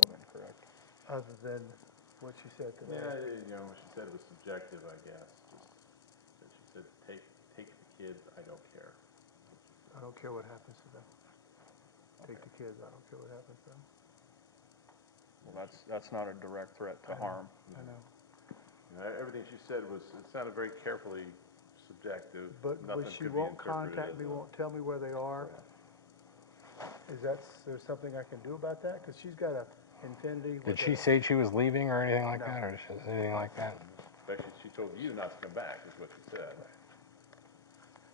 children, correct? Other than what she said today. Yeah, she said it was subjective, I guess. Just she said, take the kids, I don't care. I don't care what happens to them. Take the kids, I don't care what happens to them. Well, that's not a direct threat to harm. I know. Everything she said it sounded very carefully subjective. But she won't contact me, won't tell me where they are. Is there something I can do about that? Because she's got a Infinity. Did she say she was leaving or anything like that, or anything like that? Actually, she told you not to come back, is what she said.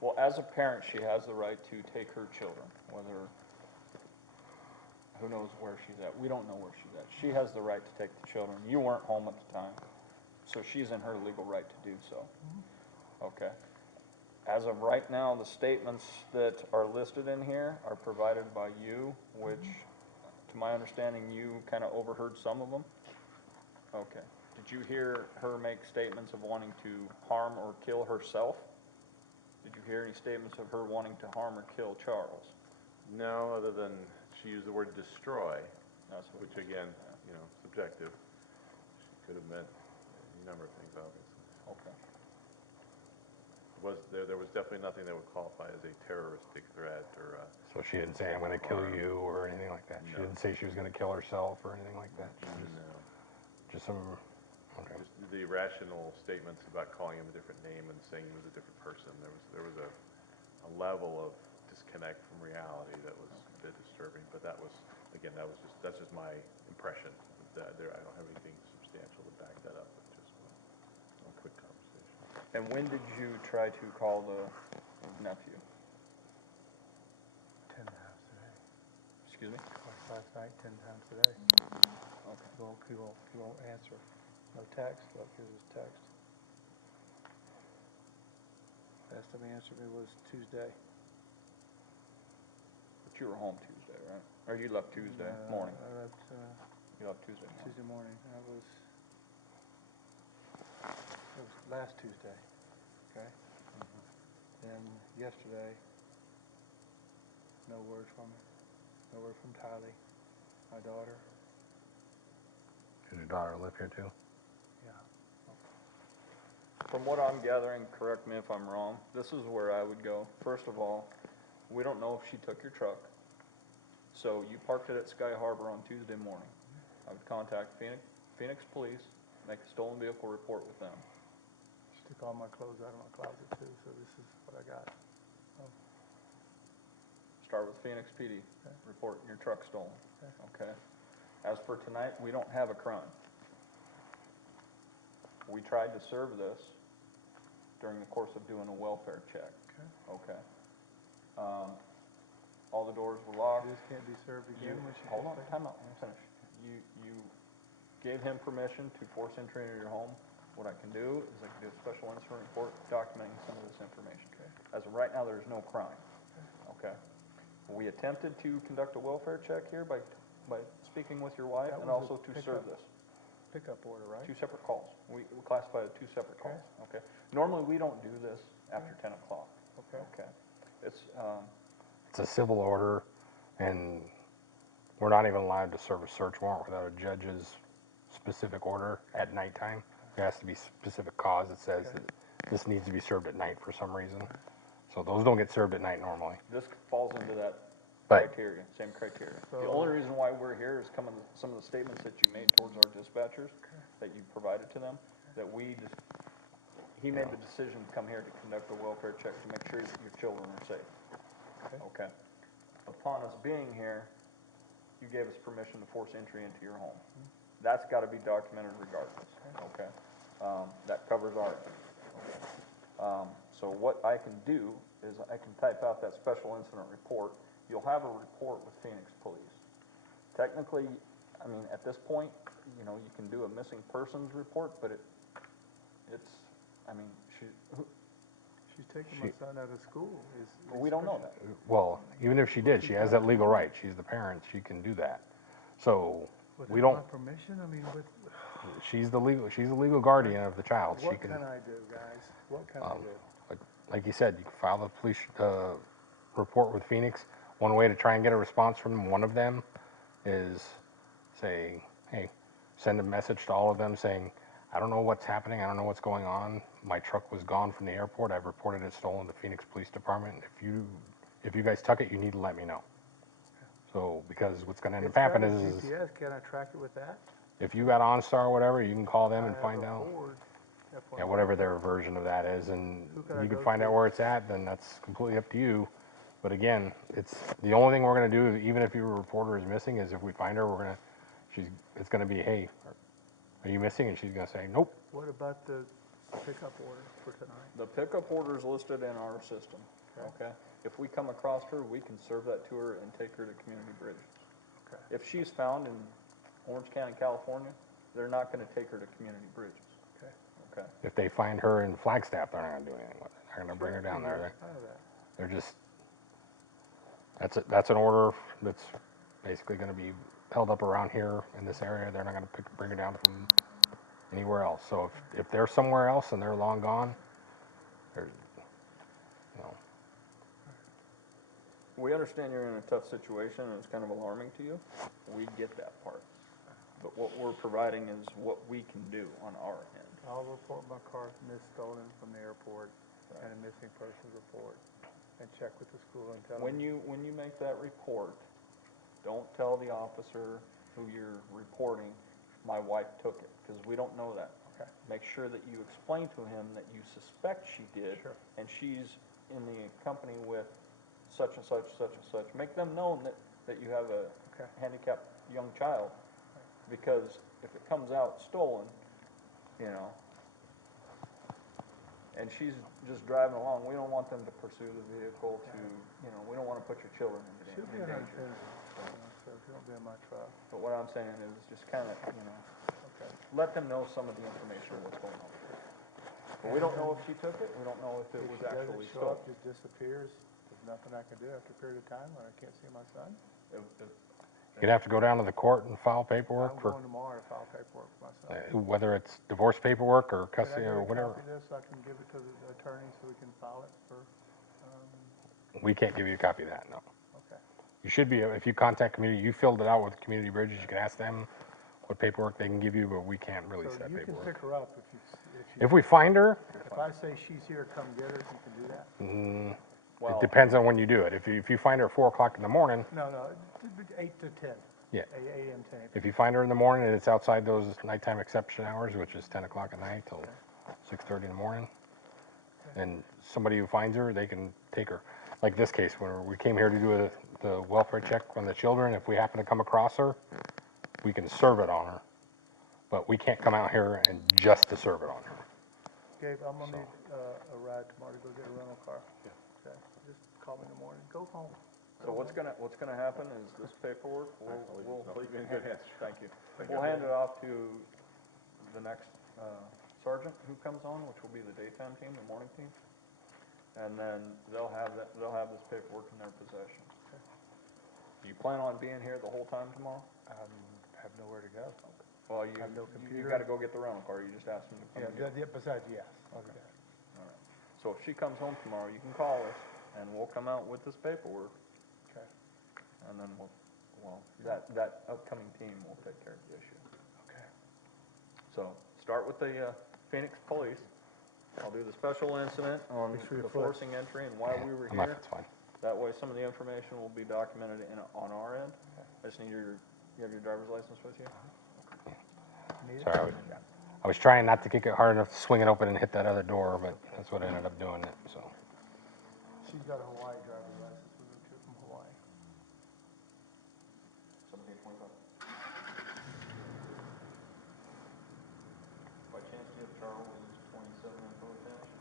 Well, as a parent, she has the right to take her children, whether, who knows where she's at. We don't know where she's at. She has the right to take the children. You weren't home at the time, so she's in her legal right to do so. Okay. As of right now, the statements that are listed in here are provided by you, which, to my understanding, you kind of overheard some of them. Okay. Did you hear her make statements of wanting to harm or kill herself? Did you hear any statements of her wanting to harm or kill Charles? No, other than she used the word destroy, Which again, subjective. She could have meant a number of things, obviously. Okay. There was definitely nothing that would qualify as a terroristic threat or. So she didn't say, I'm going to kill you or anything like that? She didn't say she was going to kill herself or anything like that? No. Just some, okay. Just the irrational statements about calling him a different name and saying he was a different person. There was a level of disconnect from reality that was a bit disturbing. But that was, again, that's just my impression. I don't have anything substantial to back that up. But just a quick conversation. And when did you try to call the nephew? 10 times today. Excuse me? Last night, 10 times today. Okay. He won't answer. No text. Look, here's his text. Last time he answered me was Tuesday. But you were home Tuesday, right? Or you left Tuesday morning? I left You left Tuesday morning. Tuesday morning. It was last Tuesday. Okay. Then yesterday, no word from him. No word from Tylee, my daughter. Does your daughter live here too? Yeah. From what I'm gathering, correct me if I'm wrong, this is where I would go. First of all, we don't know if she took your truck. So you parked it at Sky Harbor on Tuesday morning. I would contact Phoenix Police, make a stolen vehicle report with them. She took all my clothes out of my closet too, so this is what I got. Start with Phoenix PD, Okay. report your truck stolen. Okay. Okay. As for tonight, we don't have a crime. We tried to serve this during the course of doing a welfare check. Okay. Okay. All the doors were locked. This can't be served again when she Hold on, gets time out, let me finish. You gave him permission to force entry into your home. What I can do is I can do a special incident report documenting some of this information. Okay. As of right now, there's no crime. Okay. We attempted to conduct a welfare check here by speaking with your wife That and was a also to serve this. Pickup order, right? Two separate calls. We classified it two separate Okay. calls. Okay. Normally, we don't do this after 10 o'clock. Okay. Okay. It's It's a civil order, and we're not even allowed to serve a search warrant without a judge's specific order at nighttime. There has to be specific cause that says that this needs to be served at night for some reason. So those don't get served at night normally. This falls into that But- criteria, same criteria. So- The only reason why we're here is some of the statements that you made towards our dispatchers, that you provided to them, that he made the decision to come here to conduct a welfare check to make sure that your children are safe. Okay. Upon us being here, you gave us permission to force entry into your home. That's got to be documented regardless. Okay. That covers our end. Okay. So what I can do is I can type out that special incident report. You'll have a report with Phoenix Police. Technically, I mean, at this point, you can do a missing persons report, but She's taking my son out of school. we don't know that. Well, even if she did, she has that legal right. She's the parent. She can do that. So we don't. My permission? I mean, She's the legal guardian of the child. what can I do, guys? What can I do? Like you said, you can file the police report with Phoenix. One way to try and get a response from one of them is say, hey, send a message to all of them saying, I don't know what's happening. I don't know what's going on. My truck was gone from the airport. I've reported it stolen to Phoenix Police Department. If you guys took it, you need to let me know. So, because what's going to end up happening is, GPS, can I track it with that? if you got OnStar or whatever, you can call them I and have find a out. Ford Yeah, F-150. whatever their version of that is, and Who can I you can go find to? out where it's at, then that's completely up to you. But again, it's the only thing we're gonna do, even if your reporter is missing, is if we find her, it's gonna be, hey, are you missing? And she's gonna say, nope. What about the pickup order for tonight? The pickup order is listed in our system, okay? If we come across her, we can serve that to her and take her to Community Bridges. Okay. If she's found in Orange County, California, they're not gonna take her to Community Bridges, Okay. okay? If they find her in Flagstaff, they're not gonna do anything with it. They're gonna bring her down there. I know that. They're just, that's an order that's basically gonna be held up around here in this area. They're not gonna bring her down from anywhere else. So if they're somewhere else and they're long gone, they're, you know, We understand you're in a tough situation and it's kind of alarming to you. We get that part. But what we're providing is what we can do on our end. I'll report my car stolen from the airport and a missing persons report and check with the school and tell them. When you make that report, don't tell the officer who you're reporting, my wife took it, because we don't know that. Okay. Make sure that you explain to him that you suspect she did, Sure. and she's in the company with such and such, such and such. Make them know that you have a Okay. handicapped young child, because if it comes out stolen, you know, and she's just driving along, we don't want them to pursue the vehicle to, you know, we don't want to put your children She'll in be in her danger. so she won't be in my truck. But what I'm saying is just kind of, you know, Okay. let them know some of the information of what's going on. But we don't know if she took it, we don't know if it If was she doesn't actually show up, stolen. just disappears, there's nothing I can do after a period of time when I can't see my son? you're gonna have to go down to the court and file paperwork I'm for going tomorrow to file paperwork for my son. whether it's divorce paperwork or Can I custody get or a whatever. copy of this so I can give it to the attorney so we can file it for, We can't give you a copy of that, no. okay. You should be, if you contact community, you filled it out with Community Bridges, you can ask them what paperwork they can give you, but we can't release So that you can paperwork. pick her up If we find her, if I say she's here, come get her, you can do that? it Well, depends on when you do it. If you find her at 4 o'clock in the morning, No, 8 to 10. Yeah. AM, 10. if you find her in the morning and it's outside those nighttime exception hours, which is 10 o'clock at night till 6:30 in the morning, and somebody who finds her, they can take her. Like this case, where we came here to do the welfare check on the children, if we happen to come across her, we can serve it on her. But we can't come out here and just to serve it on her. Gabe, I'm gonna need a ride tomorrow to go get a rental car. Okay, just call me in the morning, go home. so what's gonna happen is this paperwork, we'll. I'll leave you in good hands. Thank you. We'll hand it off to the next sergeant who comes on, which will be the daytime team, the morning team. And then they'll have this paperwork in their possession. You plan on being here the whole time tomorrow? Have nowhere to go. Well, I have no you computer. gotta go get the rental car, you just asked them to come get it. Besides, yes, I'll do Okay. that. All right. So if she comes home tomorrow, you can call us, and we'll come out with this paperwork, Okay, and then that upcoming team will take care of the issue. okay. So, start with the Phoenix Police. I'll do the special incident on Make sure the your foot- forcing entry and why we were My here. foot's fine. That way, some of the information will be documented on our end. I just need you have your driver's license with you? Need it? Sorry, I was trying not to kick it hard enough to swing it open and hit that other door, but that's what I ended up doing it, so. She's got a Hawaii driver's license, we moved here from Hawaii. 1725. By chance, do you have Charles' 27 info attached?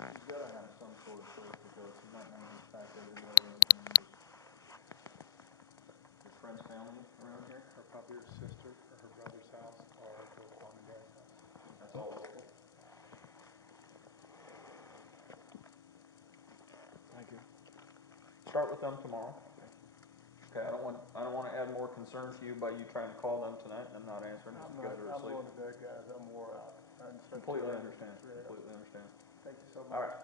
He's gotta have some sort of place to go, he's not gonna impact everybody else, and just, your friend's family around here, Or probably her sister or her brother's house or her mom and dad's house. that's all local. Thank you. Start with them tomorrow. Okay, I don't wanna add more concern to you by you trying to call them tonight and not answering, because you guys are asleep. I'm one of the bad guys, I'm wore out. Completely understand, completely understand. Thank you so much. All right,